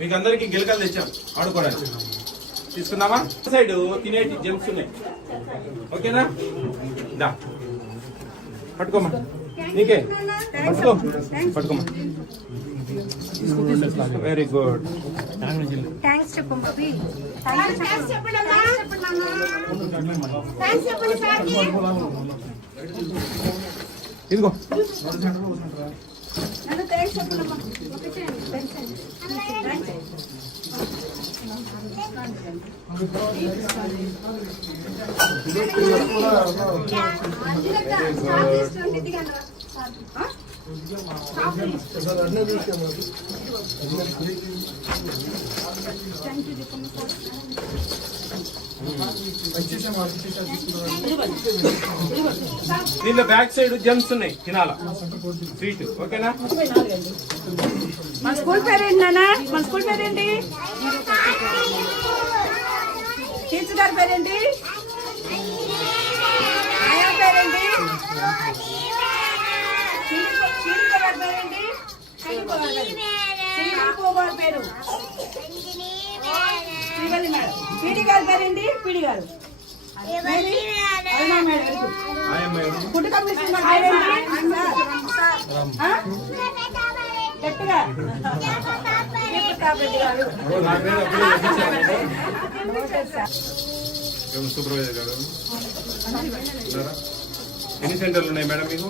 మీకు అందరికి గిలకలు తెచ్చాం ఆడుకోవడానికి. తీసుకుందామా? సైడ్ తినేటి జెమ్స్ ఉన్నాయి. ఓకేనా? దా పట్టుకోమా, నీకే పట్టుకో, పట్టుకోమా. Very good. ఇదిగో దీనిలో బ్యాక్ సైడ్ జెమ్స్ ఉన్నాయి, తినాలా స్వీట్. ఓకేనా? మన స్కూల్ పేరేంటి నాన్న? మన స్కూల్ పేరేంటి? టీచర్ గారి పేరేంటి? ఆయా పేరేంటి? గారి పేరేంటి? గారి పేరు శ్రీవల్లి మేడం. పీడి గారి పేరేంటి? పీడి గారు. ఫుడ్ కమిషన్ గట్టిగా సూపర్వైజర్ గారు. ఎన్ని సెంటర్లు ఉన్నాయి మేడం మీకు?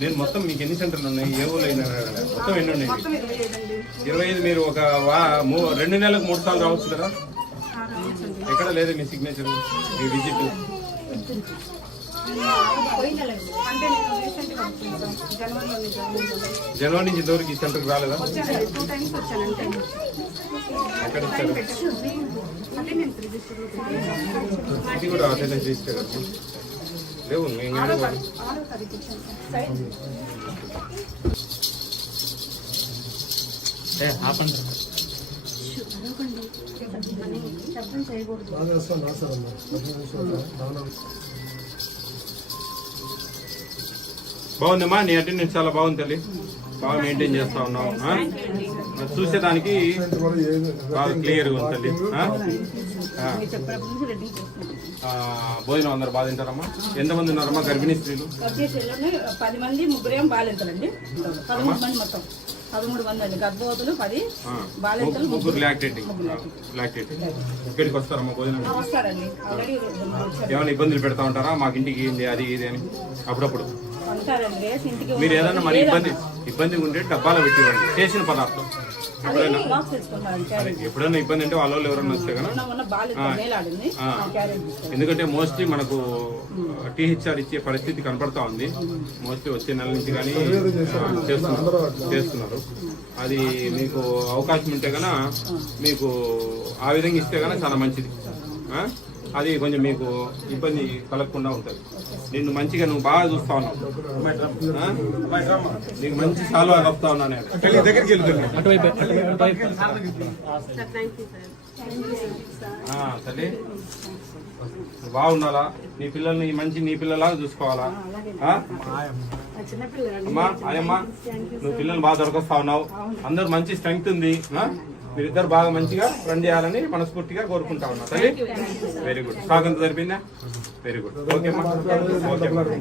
నేను మొత్తం మీకు ఎన్ని సెంటర్లు ఉన్నాయి, ఏ ఊళ్ళో అయినా మొత్తం ఎన్ని ఉన్నాయి? 25. మీరు ఒక 2 నెలలకు 3 సార్లు రావచ్చు కదా. ఎక్కడ లేదు మీ సిగ్నేచర్, మీ విజిట్? జనవరి నుంచి ఇంతవరకు ఈ సెంటర్కి రాలేదా? ఎక్కడ ఇచ్చారు? ఇది కూడా అటెండెన్స్ ఇచ్చారు. లేవు బాగుందమ్మా, నీ అటెండెన్స్ చాలా బాగుంది తల్లి. బాగా మెయింటైన్ చేస్తా ఉన్నావు. చూసేదానికి బాగా క్లియర్గా ఉంది తల్లి. భోజనం అందరు బాగా తింటారమ్మా? ఎంతమంది ఉన్నారమ్మా గర్భిణీ స్త్రీలు? 10 మంది, 3 బాలింతలండి. 13 మంది మొత్తం. 13 మంది అండి గర్భవతులు, 10 బాలింతలు, 3 లాక్టేటింగ్. ఇక్కడికి వస్తారమ్మా భోజనం? వస్తారండి. ఏమైనా ఇబ్బందులు పెడతా ఉంటారా? మాకు ఇంటికి ఏంది అది ఇది అని అప్పుడప్పుడు మీరు ఏదన్నా మరి ఇబ్బంది ఉంటే డబ్బాలో పెట్టివ్వండి. చేసిన పదార్థం ఎప్పుడైనా ఇబ్బంది అంటే వాళ్ళ వాళ్ళు ఎవరన్నా వస్తే కదా. ఎందుకంటే మోస్ట్లీ మనకు టీహెచ్ఆర్ ఇచ్చే పరిస్థితి కనపడతా ఉంది. మోస్ట్లీ వచ్చే నెల నుంచి కానీ చేస్తున్నారు. అది మీకు అవకాశం ఉంటే కన్నా మీకు ఆ విధంగా ఇస్తే కన్నా చాలా మంచిది. అది కొంచెం మీకు ఇబ్బంది కలగకుండా ఉంటుంది. నిన్ను మంచిగా నువ్వు బాగా చూస్తా ఉన్నావు. నీకు మంచి సాల్వా కప్తా ఉన్నా నేను. దగ్గరికి తల్లి బాగుండాలా, నీ పిల్లల్ని మంచి నీ పిల్లలాగా చూసుకోవాలా. అమ్మా ఆయమ్మా, నువ్వు పిల్లల్ని బాగా దొరకొస్తా ఉన్నావు. అందరు మంచి స్ట్రెంగ్త్ ఉంది. మీరిద్దరు బాగా మంచిగా రన్ చేయాలని మనస్ఫూర్తిగా కోరుకుంటా ఉన్నా తల్లి. Very good. సాగంత జరిపిందా? Very good. ఓకేమ్మా. ఓకే.